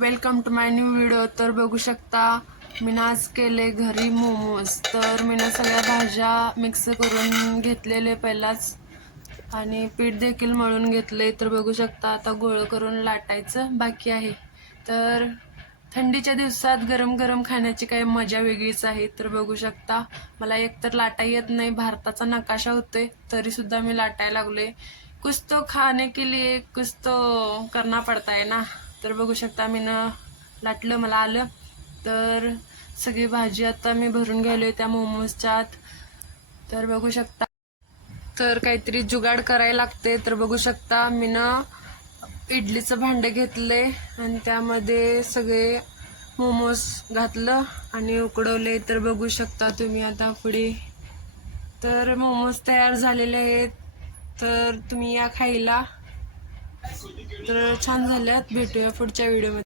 Welcome to my new video. तर बघू शकता मी आज केले घरी मोमोज। तर मी सगळ्या भाज्या मिक्स करून घेतलेले पहिलाच आणि पीठ देखील मळून घेतले। तर बघू शकता आता गोळ करून लाटायचं बाकी आहे। तर थंडीच्या दिवसात गरम गरम खाण्याची काही मजा वेगळीच आहे। तर बघू शकता मला एकतर लाटा येत नाही, भारताचा नकाशा होतोय तरी सुद्धा मी लाटायला लागले। कुछ तो खाने के लिए कुछ तो करना पड़ता है ना। तर बघू शकता मी लाटलं, मला आलं। तर सगळी भाजी आता मी भरून गेले त्या मोमोजच्या आत। तर बघू शकता तर काहीतरी जुगाड करायला लागते। तर बघू शकता मी इडलीचं भांडं घेतले आणि त्यामध्ये सगळे मोमोज घातलं आणि उकडवले। तर बघू शकता तुम्ही आता पुढे तर मोमोज तयार झालेले आहेत। तर तुम्ही या खायला। तर छान झाल्यात। भेटूया पुढच्या व्हिडिओमध्ये।